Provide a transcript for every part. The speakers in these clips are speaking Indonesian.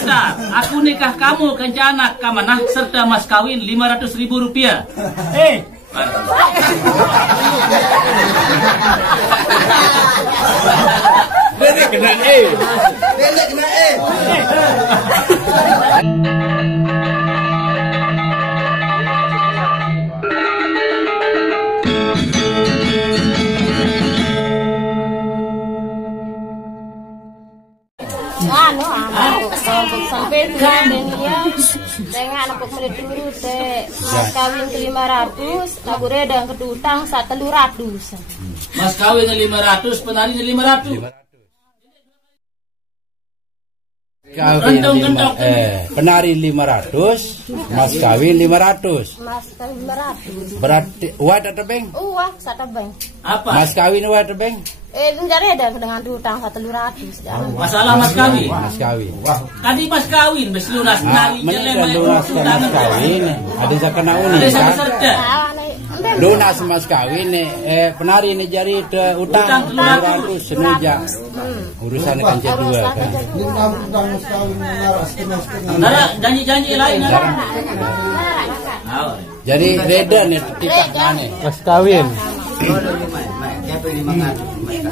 Sebentar, aku nikah kamu kencana kamanah serta mas kawin 500.000 rupiah. Dedek kena Dedek kena sampai bulan dia tengah anak meleduru teh mas kawin ke 500 lagu redang kedutang 300. Mas kawin 500, penari 500. Penari 500, mas kawin 500. Mas kawin 500. Berarti uang ada beng? Uang satu beng. Apa? Mas kawin uang ada beng? Redang dengan dutang 300. Masalah mas kawin. Mas kawin. Tadi mas kawin berselunas nari jalan lunas mas kawin. Ada saya kena uni kan? Lunas mas kawin penari ini jari utang 200 senuja. Urusan kan kedua kan. Janji-janji lain. Jadi reda nih tikah mana? Mas kawin.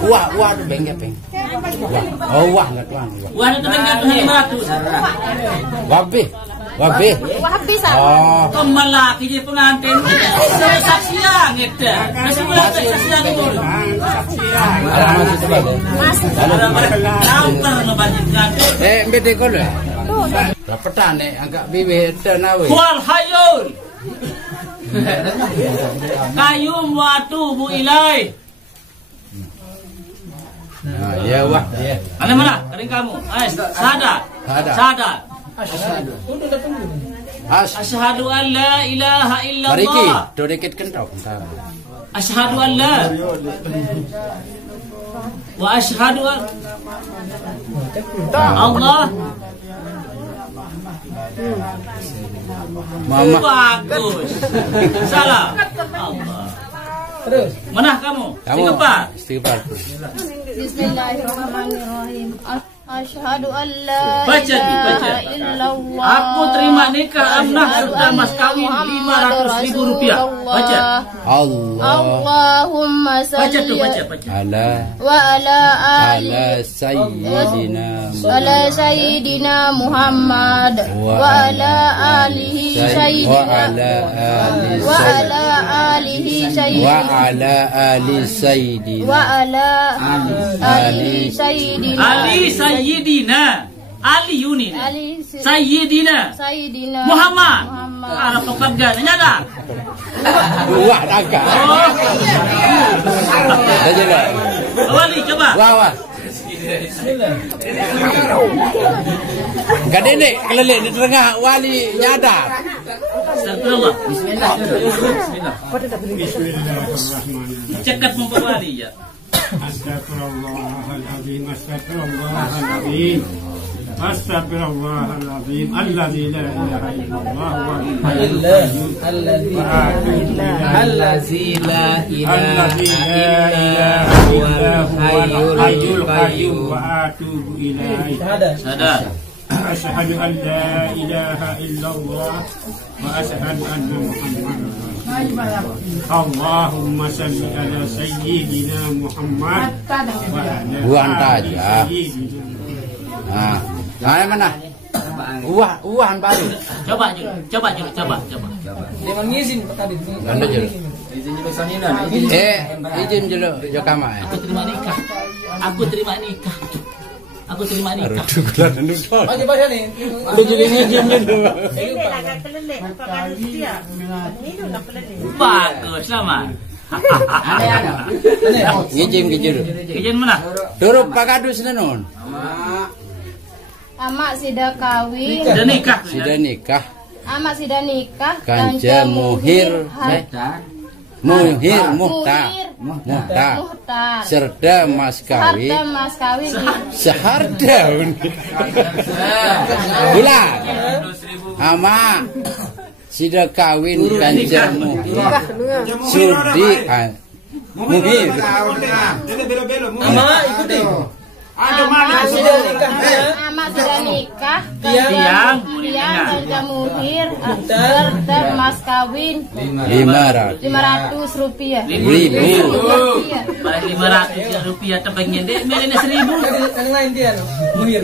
Wah tuh bengke peng. Wah nggak tuan. Wah itu bengke 500. Wabi. Oh. Kemalaki jadi pengantin. Saya saksian gitu. Masih mulai saksian dulu. Masih coba deh. Counter ngebanjirkan. Bede kau deh. Dapetan agak bibir tenawi. Wal hayul. Kayum watu bu ilai. Nah, ya wah. Mana? Kering kamu. Sadar. Asyhadu an la ilaha illallah. Mariki, do dikit kentok. Asyhadu an la wa asyhadu an Allah. Mama. Bagus. Salah. Allah. Terus. Mana kamu? Istighfar. Bismillahirrahmanirrahim. Asyhadu an la Baca. ilaha illallah. Aku terima nikah Amnah serta mas kawin 500.000 rupiah. Baca. Allahumma salli ala sayyidina Muhammad wa ala alihi Sayyidina Ali Yunin Sayyidina Muhammad Arab pekerja nyata wah naga Wali coba wah gak dene kelele di tengah wali nyadar. Astagfirullah. Bismillah. Cekat memperwali ya. Astagfirullahaladzim. Astagfirullahaladzim. Astagfirullahaladzim. Alladzi la ilaha illallah Allazi la ilaha huwal hayyul qayyum wa atubu ilaihi. Sadar. Asyhadu an la ilaha illallah wa asyhadu anna Muhammadan rasulullah. Allahumma shalli ala sayyidina Muhammad wa ala buang saja. Nah, mana? Uang baru. Coba. Dia mengizin tadi. Anda jelo. Izin juga sanina. Izin jelo jokama. Aku terima nikah. Baca nih. Udah jadi izin dulu. Bagus sama. Izin dulu. Izin mana? Turut Pak Kadus nenon. Amak sudah kawin. Sudah nikah. Amak sudah nikah. Kanja Muhir Muhtar. Serda mas kawin. Seharda. Bulan. Ama sudah kawin Kanja Muhir. Sudi Muhir. Ama ikuti. Ada mana Sudah nikah. Amat sudah nikah. Tiang. Dan muhir. Serta mas kawin 500 Rupiah. 5.000. Balik 500 rupiah tepengnya dek, milihnya 1.000. Yang lain dia. Muhir.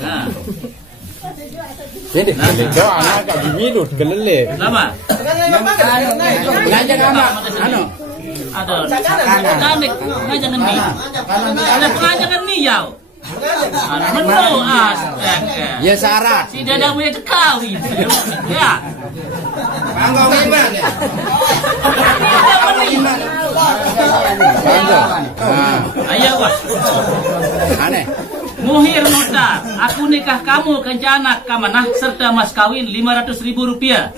Nah, Jadi kau anak agak diminut kelele. lama. Ngajak apa? Anu. Ada. Ngajangan ni. Ada pengajangan ni yau. Menu Ya Sarah. si dadang punya kawin. Ya. Bangga memang ya. Bangga. Ayo wah. Aneh. Muhir muhtar, aku nikah kamu kencana kamanah serta mas kawin 500.000 rupiah.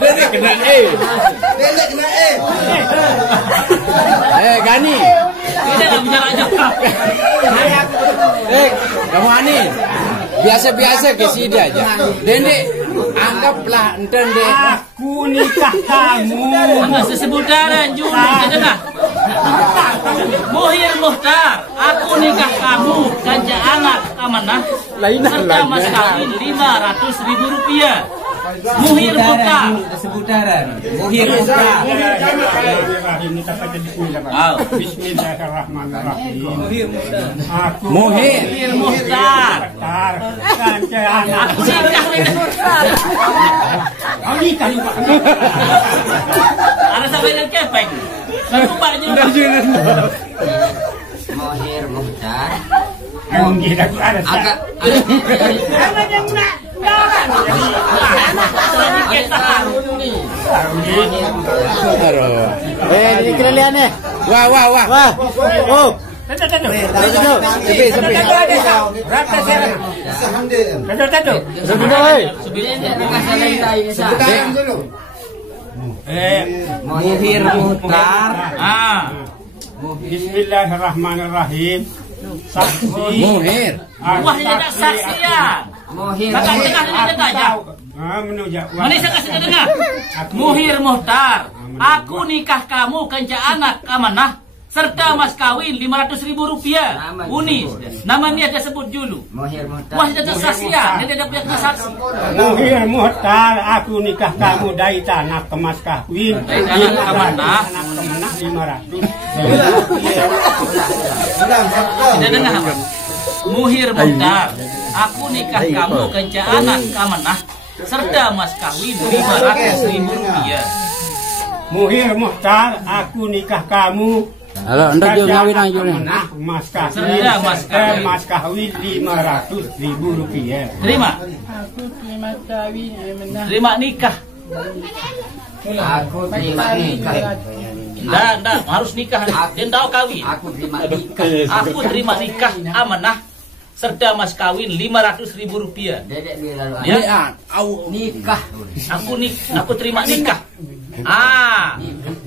Dedek kena Dedek kena Gani. Tidak nak bicara jawab. Kamu Ani. Biasa-biasa ke sini aja. Dendek, anggaplah enten dek. Aku nikah kamu. Enggak sebutaran jumlah saja. Muhir muhtar, aku nikah kamu kanja anak amanah serta mas kawin 500.000 rupiah. Muhir muhtar. Seputaran. Muhir muhtar. Bismillahirrahmanirrahim. Aku Muhir muhtar. kanja anak. Aku nikah dengan muhtar. Kau nikah juga. Ada sampai dengan kepeng. Aku banyak. Muhir muhtar. Mungkin aku ada. Agak. Ini kelelian nih. Wah. Oh. Muhir muhtar. Bismillahirrahmanirrahim. Saksi. Muhir. Wah, ini tak saksi ya. Muhir. Kakak tengah ini dengar aja. Menujak. Mana saya kasih dengar? Muhir muhtar, aku nikah kamu kanja anak amanah serta mas kawin 500.000 rupiah. Unis, namanya dia sebut dulu. Muhir muhtar. Wah, dia saksi ya. Dia tidak punya saksi. Muhir muhtar, aku nikah kamu dari tanah ke mas kawin. Dari tanah ke amanah. Tanah ke amanah 500. Tidak dengar apa? Muhir muhtar, aku nikah kamu kanja anak amanah serta mas kawin 500.000 rupiah. Muhir muhtar, aku nikah kamu. Halo, anda juga ngawin aja nih. Mas kawin. Serta mas kawin. Mas kawin 500.000 rupiah. Terima. Aku terima kawin Terima nikah. Aku terima nikah. Nggak, harus nikah. Dia tahu kawin. Aku terima nikah. Aku terima nikah amanah serta mas kawin 500.000 rupiah. Dedek dia lalu. Ya, Nikah. aku terima nikah.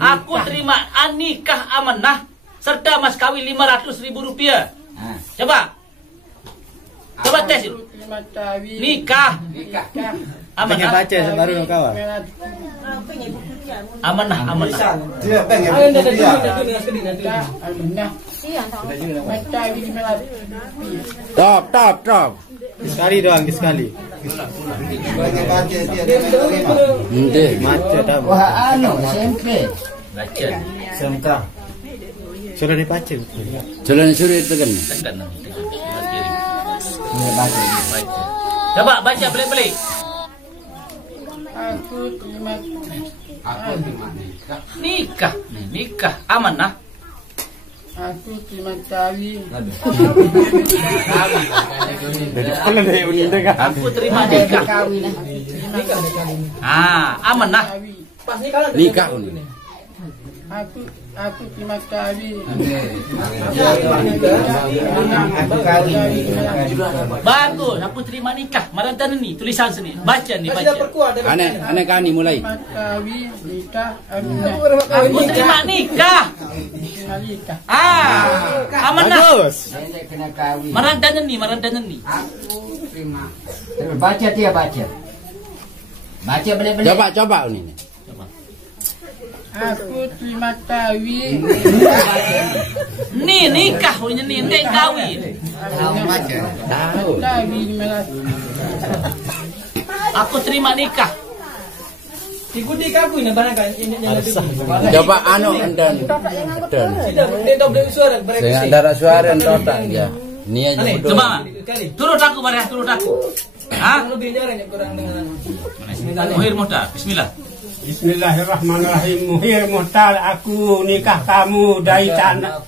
Aku terima nikah amanah serta mas kawin 500.000 rupiah. Coba tes itu. terima kawin Nikah amanah. baca sebaru kawan. Amanah. Dia pengen dia. amanah Iya, tahu. terima kawin Top. Sekali doang, sekali. Pengen baca dia. Macet dah. Wah SMP. Baca. Semta. Sudah dibaca. Jalan suruh itu kan. Tekan. Coba baca pelik-pelik. aku terima Nikah amanah. aku terima kawin Aku terima nikah. Amanah. Nikah. aku terima kawin Bagus, aku terima nikah. Marantan ni tulisan sini. Baca ni baca. Aneh kani mulai. terima kawin nikah amanah Aku terima nikah. terima nikah Amanah. Dedek kena kawin. Marantan ni. Aku terima. Terus baca dia baca. Baca benar-benar. Coba ini. Aku terima kawin. Nih nikah punya nih kawin. Tahu. Kawin 500. Aku terima nikah. Ikuti kaku ini barang kan ini Coba anu enden. Saya darah suara total ya. Nia aja. Coba. Turut aku barang turut aku. Hah? lebihnya orang yang kurang dengan Muhir Muhtar. Bismillah. Bismillahirrahmanirrahim. Muhir Muhtar, aku nikah kamu dari anak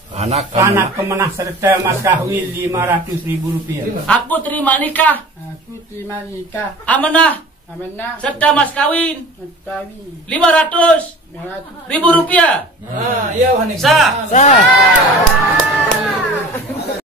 kemenah serta mas kawin Rp500.000. Aku terima nikah. Aku terima nikah. Amanah Amanah. serta mas kawin Mas kawin. Rp500.000. Rp500.000. iya Wahani Sah.